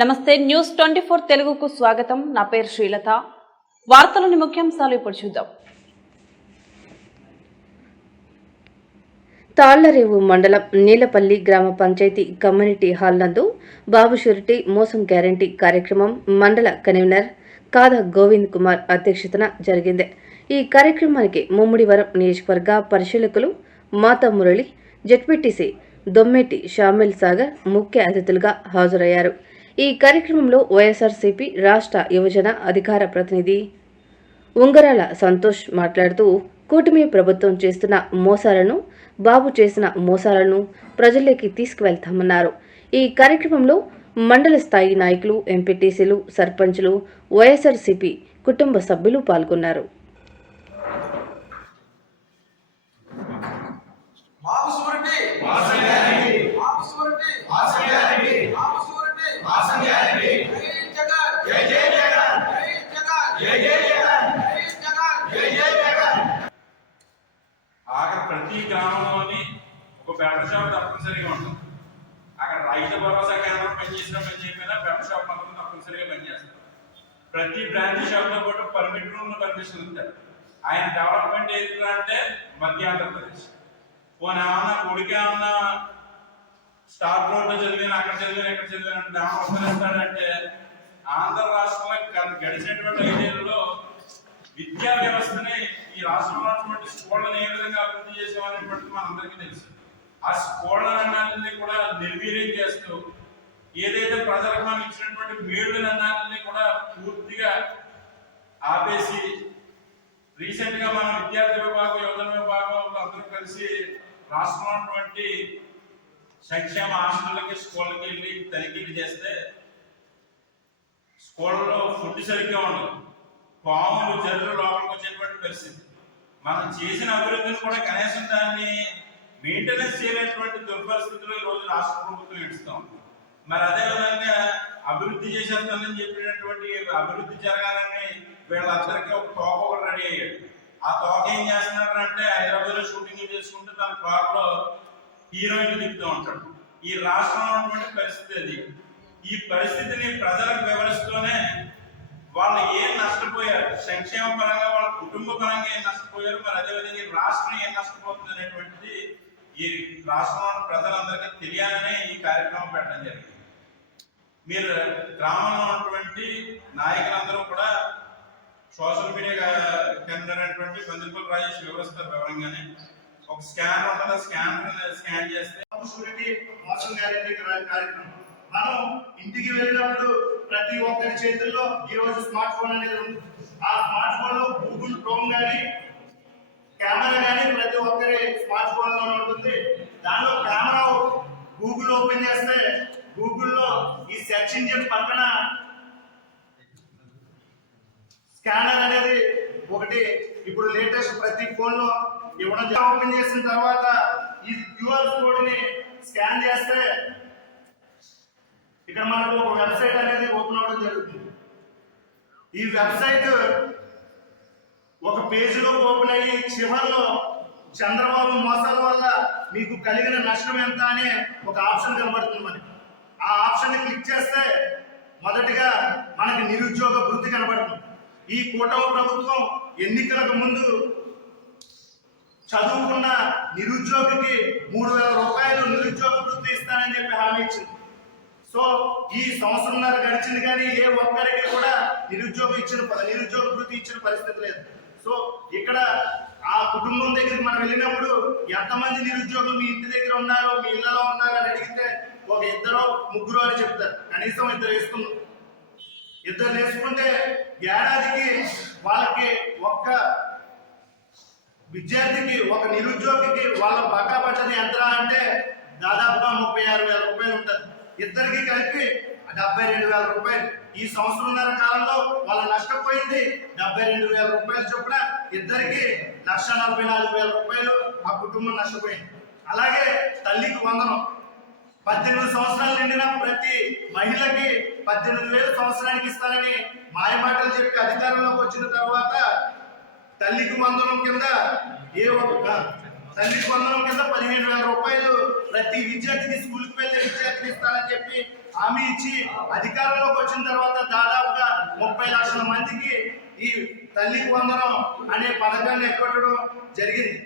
నమస్తే news twenty four తెలుగుకు స్వాగతం. నా పేరు శ్రీలత. వార్తలోని ముఖ్యాంశాలు ఇప్పుడు చూద్దాం. తాళ్ళరేవు మండలం నీలపల్లి గ్రామ పంచాయతీ కమ్యూనిటీ హాల్ నందు బాబు షూరిటీ మోసం గ్యారంటీ కార్యక్రమం మండల కన్వీనర్ కాద గోవింద్ కుమార్ అధ్యక్షతన జరిగింది. ఈ కార్యక్రమానికి ముమ్మిడివరం నియోజకవర్గ పరిశీలకులు మాతా మురళి జెడ్పీటీసీ దొమ్మేటి షామిల్ సాగర్ ముఖ్య అతిథులుగా హాజరయ్యారు. ఈ కార్యక్రమంలో వైఎస్ఆర్సీపీ రాష్ట్ర యువజన అధికార ప్రతినిధి ఉంగరాల సంతోష్ మాట్లాడుతూ కూటమి ప్రభుత్వం చేస్తున్న మోసాలను బాబు చేసిన మోసాలను ప్రజల్లోకి తీసుకువెళ్తామన్నారు. ఈ కార్యక్రమంలో మండల స్థాయి నాయకులు ఎంపీటీసీలు సర్పంచులు వైఎస్ఆర్సీపీ కుటుంబ సభ్యులు పాల్గొన్నారు. ప్రతి గ్రామంలోని ఒక బెటర్ షాప్ తప్పనిసరిగా ఉంటుంది. అక్కడ రైతు భరోసా కేంద్రం పనిచేసినా పని చేయకపోయినా బెటర్ షాప్ మాత్రం తప్పనిసరిగా పనిచేస్తారు ప్రతి బ్రాంచ్ షాప్తో పాటు పర్మిట్ రూమ్ పర్మిషన్ ఉంటారు ఆయన డెవలప్మెంట్ ఏంటి అంటే మధ్య ఆంధ్రప్రదేశ్ పోనీ ఏమన్నా కొడుకు ఏమన్నా స్టార్ రోడ్ చదివాను అక్కడ చదివాను ఇక్కడ చదివాను అంటే ఆంధ్ర రాష్ట్రంలో గ- గడిచినటువంటి ఐదేళ్ళలో విద్యా వ్యవస్థని ఈ రాష్ట్రంలో ఉన్నటువంటి స్కూళ్ళని ఏ విధంగా అభివృద్ధి చేసామనేటువంటిది మనందరికీ తెలుసు. ఆ స్కూళ్ళనన్నీ కూడా నిర్వీర్యం చేస్తూ ఏదైతే ప్రజలకు మనం ఇచ్చినటువంటి మేళ్ళనన్నీ కూడా పూర్తిగా ఆపేసి రీసెంట్గా మన విద్యార్థి విభాగం యువజన విభాగం అందరూ కలిసి రాష్ట్రంలోటువంటి సంక్షేమ హాస్టళ్ళకి స్కూళ్ళకి వెళ్ళి తనిఖీలు చేస్తే స్కూళ్ళలో ఫుడ్ సరిగ్గా ఉండదు. పాములు జల్లు లోపలికి వచ్చేటువంటి పరిస్థితి. మనం చేసిన అభివృద్ధిని కూడా కనీసం దాన్ని మెయింటెనెన్స్ చేయలేటువంటి దుర్పరిస్థితులు ఈ రోజు రాష్ట్ర ప్రభుత్వం ఇస్తాం మరి అదే విధంగా అభివృద్ధి చేసేస్తానని చెప్పినటువంటి అభివృద్ధి జరగాలని వీళ్ళందరికీ ఒక తోక ఒకటి రెడీ అయ్యాడు. ఆ తోక ఏం చేస్తున్నాడు అంటే హైదరాబాద్లో షూటింగ్ చేసుకుంటే తన కార్లో హీరోయిన్ దిగుతూ ఉంటాడు. ఈ రాష్ట్రంలో ఉన్నటువంటి పరిస్థితి అది. ఈ పరిస్థితిని ప్రజలకు వివరిస్తూనే వాళ్ళు ఏం నష్టపోయారు? సంక్షేమ పరంగా కుటుంబ పరంగా ఏం నష్టపోయారు? మరి అదేవిధంగా ఈ రాష్ట్రం ఏం నష్టపోతుంది అనేటువంటిది ఈ రాష్ట్రంలో ప్రజలందరికీ తెలియాలనే ఈ కార్యక్రమం పెట్టడం జరిగింది. మీరు గ్రామంలో ఉన్నటువంటి నాయకులందరూ కూడా సోషల్ మీడియా కేంద్రం అనేటువంటి బందిపల్లి రాజేష్ వివరిస్తారు వివరంగానే. ఒక స్కాన్ ఉంటుంది స్కాన్ స్కాన్ చేస్తే షూరిటీ కార్యక్రమం. మనం ఇంటికి వెళ్ళినప్పుడు ప్రతి ఒక్కరి చేతుల్లో ఈ రోజు స్మార్ట్ ఫోన్ అనేది ఉంది. ఆ స్మార్ట్ ఫోన్లో గూగుల్ క్రోమ్ కానీ కెమెరా కానీ ప్రతి ఒక్కరి స్మార్ట్ ఫోన్లో ఉంటుంది. దానిలో కెమెరా గూగుల్ ఓపెన్ చేస్తే గూగుల్లో ఈ సెర్చ్ ఇంజిన్ పక్కన స్కానర్ అనేది ఒకటి. ఇప్పుడు లేటెస్ట్ ప్రతి ఫోన్లో ఇవ్వడం ఓపెన్ చేసిన తర్వాత ఈ క్యూఆర్ కోడ్ని స్కాన్ చేస్తే ఇక్కడ మనకు ఒక వెబ్సైట్ అనేది ఓపెన్ అవ్వడం జరుగుతుంది. ఈ వెబ్సైట్ ఒక పేజీలో ఓపెన్ అయ్యి చివరిలో చంద్రబాబు మోసాల వల్ల మీకు కలిగిన నష్టం ఎంత అనే ఒక ఆప్షన్ కనబడుతుంది మనకి. ఆ ఆప్షన్ క్లిక్ చేస్తే మొదటిగా మనకి నిరుద్యోగ వృత్తి కనబడుతుంది. ఈ కూటమి ప్రభుత్వం ఎన్నికలకు ముందు చదువుకున్న నిరుద్యోగికి మూడు వేల రూపాయలు నిరుద్యోగ వృత్తి ఇస్తానని చెప్పి హామీ ఇచ్చింది. సో ఈ సంవత్సరంన్నర గడిచింది కానీ ఏ ఒక్కరికి కూడా నిరుద్యోగం ఇచ్చిన నిరుద్యోగ వృత్తి ఇచ్చిన పరిస్థితి లేదు. సో ఇక్కడ ఆ కుటుంబం దగ్గరికి మనం వెళ్ళినప్పుడు ఎంతమంది నిరుద్యోగులు మీ ఇంటి దగ్గర ఉన్నారో మీ ఇళ్ళలో ఉన్నారో అని అడిగితే ఒక ఇద్దరు ముగ్గురు అని చెప్తారు. కనీసం ఇద్దరు వేసుకున్నాం ఇద్దరు వేసుకుంటే ఏడాదికి వాళ్ళకి ఒక్క విద్యార్థికి ఒక నిరుద్యోగికి వాళ్ళ బకా పడ్డది ఎంత అంటే దాదాపుగా ముప్పై ఆరు వేల రూపాయలు ఉంటుంది. ఇద్దరికి కలిపి డెబ్బై రెండు వేల రూపాయలు. ఈ సంవత్సరంన్నర కాలంలో వాళ్ళ నష్టపోయింది డెబ్బై రెండు వేల రూపాయలు చొప్పున ఇద్దరికి లక్ష నలభై నాలుగు వేల రూపాయలు మా కుటుంబం నష్టపోయింది. అలాగే తల్లికి వందనం. పద్దెనిమిది సంవత్సరాలు నిండిన ప్రతి మహిళకి పద్దెనిమిది వేల సంవత్సరానికి ఇస్తానని మాయమాటలు చెప్పి అధికారంలోకి వచ్చిన తర్వాత తల్లికి వందనం కింద ఏ ఒక్క తల్లి వందనం కింద పదిహేను వేల రూపాయలు ప్రతి విద్యార్థికి స్కూల్కి వెళ్ళే విద్యార్థికి ఇస్తానని చెప్పి హామీ ఇచ్చి అధికారంలోకి వచ్చిన తర్వాత దాదాపుగా ముప్పై లక్షల మందికి ఈ తల్లి వందనం అనే పథకాన్ని ఎక్కడం జరిగింది.